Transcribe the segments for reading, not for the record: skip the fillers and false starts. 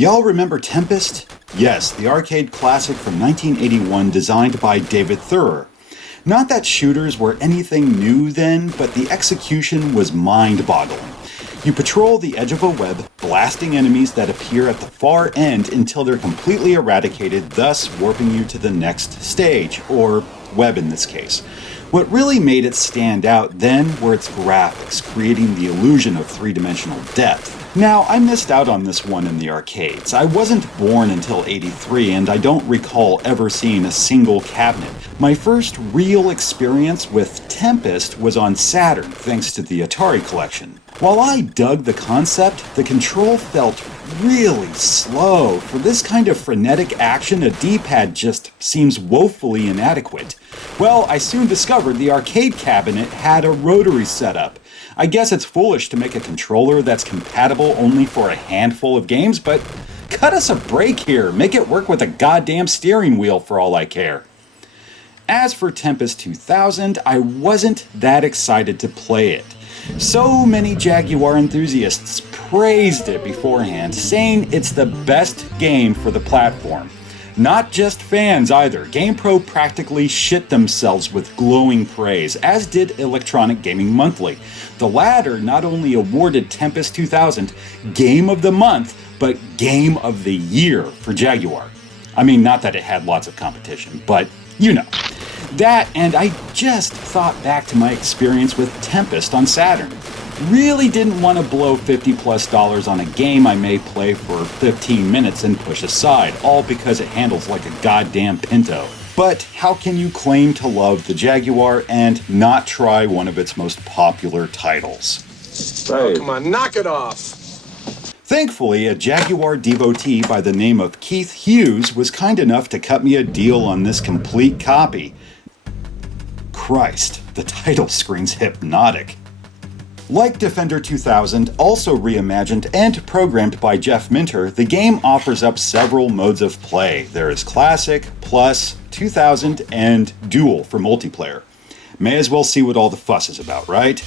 Y'all remember Tempest? Yes, the arcade classic from 1981 designed by David Thurer. Not that shooters were anything new then, but the execution was mind-boggling. You patrol the edge of a web, blasting enemies that appear at the far end until they're completely eradicated, thus warping you to the next stage, or web in this case. What really made it stand out then were its graphics, creating the illusion of three-dimensional depth. Now, I missed out on this one in the arcades. I wasn't born until '83, and I don't recall ever seeing a single cabinet. My first real experience with Tempest was on Saturn, thanks to the Atari collection. While I dug the concept, the control felt really slow. For this kind of frenetic action, a D-pad just seems woefully inadequate. Well, I soon discovered the arcade cabinet had a rotary setup. I guess it's foolish to make a controller that's compatible only for a handful of games, but cut us a break here. Make it work with a goddamn steering wheel for all I care. As for Tempest 2000, I wasn't that excited to play it. So many Jaguar enthusiasts praised it beforehand, saying it's the best game for the platform. Not just fans either. GamePro practically shit themselves with glowing praise, as did Electronic Gaming Monthly. The latter not only awarded Tempest 2000 Game of the Month, but Game of the Year for Jaguar. I mean, not that it had lots of competition, but you know. That, and I just thought back to my experience with Tempest on Saturn. Really didn't want to blow $50+ on a game I may play for 15 minutes and push aside, all because it handles like a goddamn Pinto. But how can you claim to love the Jaguar and not try one of its most popular titles? Oh, come on, knock it off! Thankfully, a Jaguar devotee by the name of Keith Hughes was kind enough to cut me a deal on this complete copy. Christ, the title screen's hypnotic. Like Defender 2000, also reimagined and programmed by Jeff Minter, the game offers up several modes of play. There is Classic, Plus, 2000, and Duel for multiplayer. May as well see what all the fuss is about, right?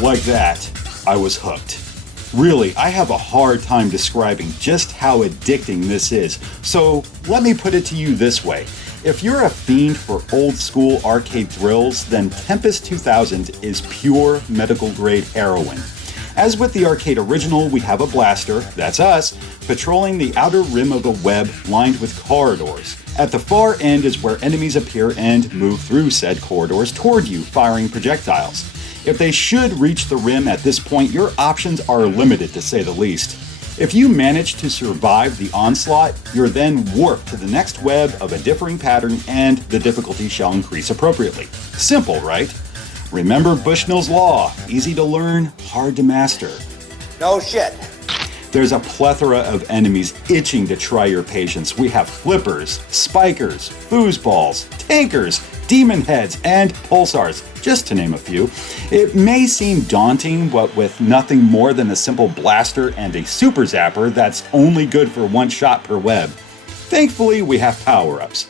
Like that, I was hooked. Really, I have a hard time describing just how addicting this is, so let me put it to you this way. If you're a fiend for old school arcade thrills, then Tempest 2000 is pure medical grade heroin. As with the arcade original, we have a blaster, that's us, patrolling the outer rim of a web lined with corridors. At the far end is where enemies appear and move through said corridors toward you, firing projectiles. If they should reach the rim at this point, your options are limited to say the least. If you manage to survive the onslaught, you're then warped to the next web of a differing pattern and the difficulty shall increase appropriately. Simple, right? Remember Bushnell's Law, easy to learn, hard to master. No shit. There's a plethora of enemies itching to try your patience. We have flippers, spikers, foosballs, tankers, demon heads, and pulsars, just to name a few. It may seem daunting, but with nothing more than a simple blaster and a super zapper that's only good for one shot per web. Thankfully, we have power-ups.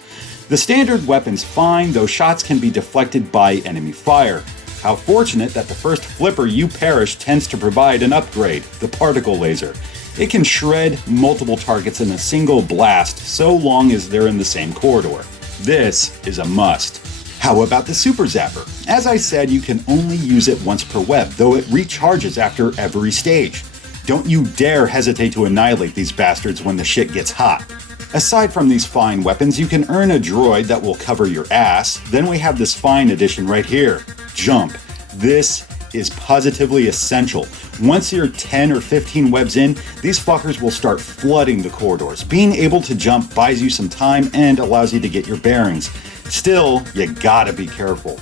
The standard weapon's fine, though shots can be deflected by enemy fire. How fortunate that the first flipper you perish tends to provide an upgrade, the particle laser. It can shred multiple targets in a single blast so long as they're in the same corridor. This is a must. How about the Super Zapper? As I said, you can only use it once per web, though it recharges after every stage. Don't you dare hesitate to annihilate these bastards when the shit gets hot. Aside from these fine weapons, you can earn a droid that will cover your ass. Then we have this fine addition right here, Jump. This is positively essential. Once you're 10 or 15 webs in, these fuckers will start flooding the corridors. Being able to jump buys you some time and allows you to get your bearings. Still, you gotta be careful.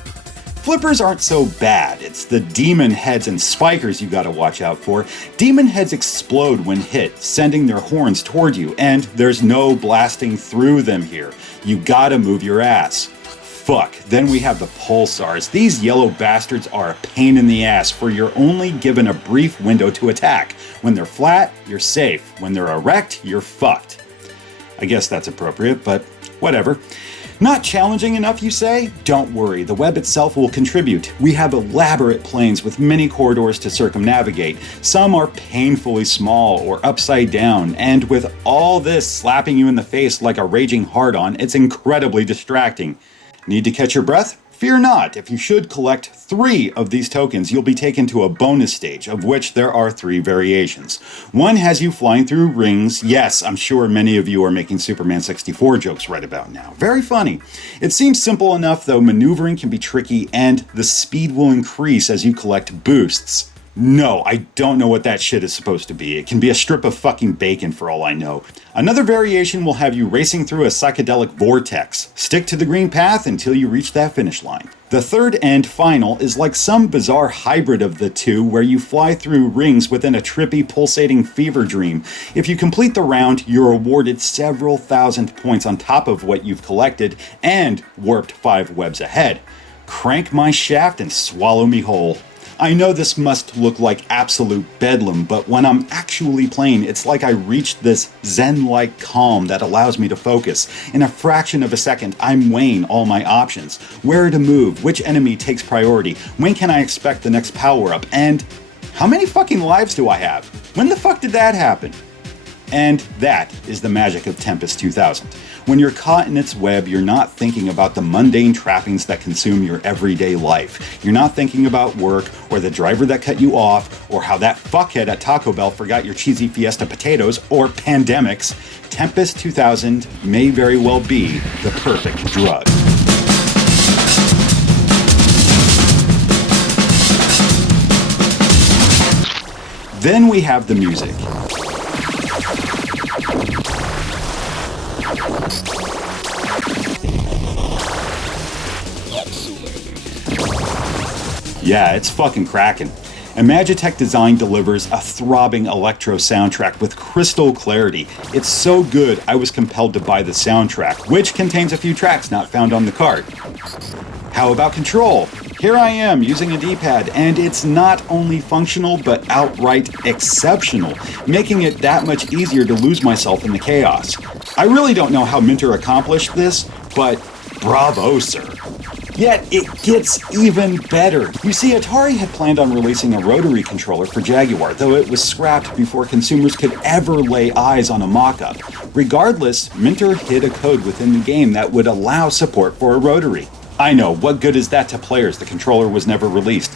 Flippers aren't so bad. It's the demon heads and spikers you gotta watch out for. Demon heads explode when hit, sending their horns toward you, and there's no blasting through them here. You gotta move your ass. fuck. Then we have the pulsars. These yellow bastards are a pain in the ass, for you're only given a brief window to attack. When they're flat, you're safe. When they're erect, you're fucked. I guess that's appropriate, but whatever. Not challenging enough, you say? Don't worry, the web itself will contribute. We have elaborate planes with many corridors to circumnavigate. Some are painfully small or upside down, and with all this slapping you in the face like a raging hard-on, it's incredibly distracting. Need to catch your breath? Fear not, if you should collect 3 of these tokens, you'll be taken to a bonus stage, of which there are 3 variations. One has you flying through rings. Yes, I'm sure many of you are making Superman 64 jokes right about now. Very funny. It seems simple enough, though maneuvering can be tricky, and the speed will increase as you collect boosts. No, I don't know what that shit is supposed to be. It can be a strip of fucking bacon for all I know. Another variation will have you racing through a psychedelic vortex. Stick to the green path until you reach that finish line. The third and final is like some bizarre hybrid of the two where you fly through rings within a trippy, pulsating fever dream. If you complete the round, you're awarded several thousand points on top of what you've collected and warped 5 webs ahead. Crank my shaft and swallow me whole. I know this must look like absolute bedlam, but when I'm actually playing, it's like I reached this zen-like calm that allows me to focus. In a fraction of a second, I'm weighing all my options. Where to move, which enemy takes priority, when can I expect the next power-up, and how many fucking lives do I have? When the fuck did that happen? And that is the magic of Tempest 2000. When you're caught in its web, you're not thinking about the mundane trappings that consume your everyday life. You're not thinking about work, or the driver that cut you off, or how that fuckhead at Taco Bell forgot your cheesy Fiesta potatoes, or pandemics. Tempest 2000 may very well be the perfect drug. Then we have the music. Yeah, it's fucking crackin'. Imagitech Design delivers a throbbing electro soundtrack with crystal clarity. It's so good, I was compelled to buy the soundtrack, which contains a few tracks not found on the cart. How about control? Here I am using a D-pad, and it's not only functional, but outright exceptional, making it that much easier to lose myself in the chaos. I really don't know how Minter accomplished this, but bravo, sir. Yet, it gets even better. You see, Atari had planned on releasing a Rotary controller for Jaguar, though it was scrapped before consumers could ever lay eyes on a mock-up. Regardless, Minter hid a code within the game that would allow support for a Rotary. I know, what good is that to players? The controller was never released.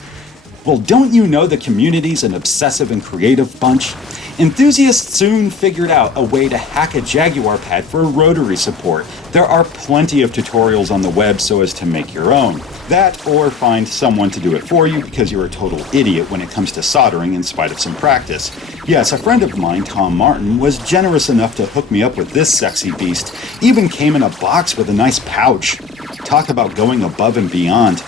Well, don't you know the community's an obsessive and creative bunch? Enthusiasts soon figured out a way to hack a Jaguar pad for Rotary support. There are plenty of tutorials on the web so as to make your own. That, or find someone to do it for you because you're a total idiot when it comes to soldering in spite of some practice. Yes, a friend of mine, Tom Martin, was generous enough to hook me up with this sexy beast. Even came in a box with a nice pouch. Talk about going above and beyond.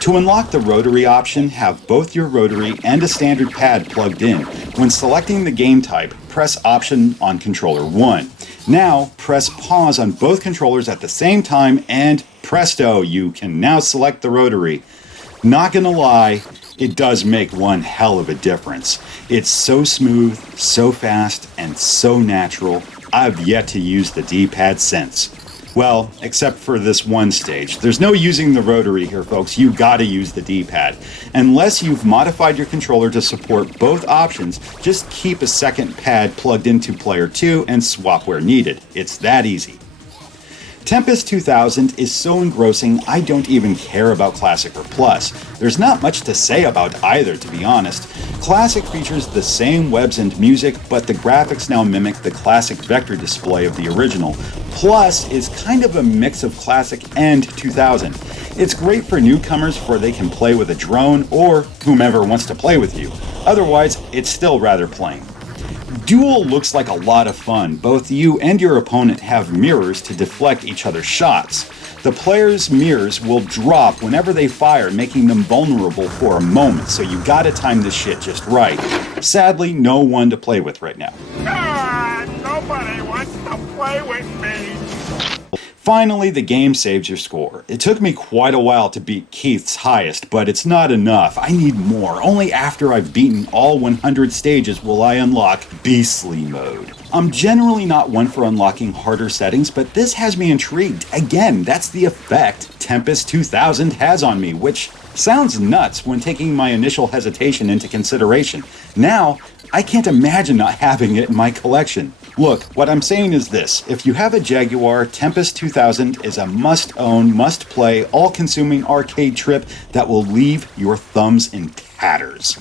To unlock the Rotary option, have both your Rotary and a standard pad plugged in. When selecting the game type, press Option on controller 1. Now, press pause on both controllers at the same time and presto, you can now select the Rotary. Not gonna lie, it does make one hell of a difference. It's so smooth, so fast, and so natural. I've yet to use the D-pad since. Well, except for this one stage. There's no using the Rotary here, folks. You gotta use the D-pad. Unless you've modified your controller to support both options, just keep a second pad plugged into player 2 and swap where needed. It's that easy. Tempest 2000 is so engrossing, I don't even care about Classic or Plus. There's not much to say about either, to be honest. Classic features the same webs and music, but the graphics now mimic the classic vector display of the original. Plus is kind of a mix of Classic and 2000. It's great for newcomers for they can play with a drone or whomever wants to play with you. Otherwise, it's still rather plain. Duel looks like a lot of fun. Both you and your opponent have mirrors to deflect each other's shots. The player's mirrors will drop whenever they fire, making them vulnerable for a moment, so you gotta time this shit just right. Sadly, no one to play with right now. Nobody wants to play with me. Finally, the game saves your score. It took me quite a while to beat Keith's highest, but it's not enough. I need more. Only after I've beaten all 100 stages will I unlock Beastly Mode. I'm generally not one for unlocking harder settings, but this has me intrigued. Again, that's the effect Tempest 2000 has on me, which sounds nuts when taking my initial hesitation into consideration. Now, I can't imagine not having it in my collection. Look, what I'm saying is this. If you have a Jaguar, Tempest 2000 is a must-own, must-play, all-consuming arcade trip that will leave your thumbs in tatters.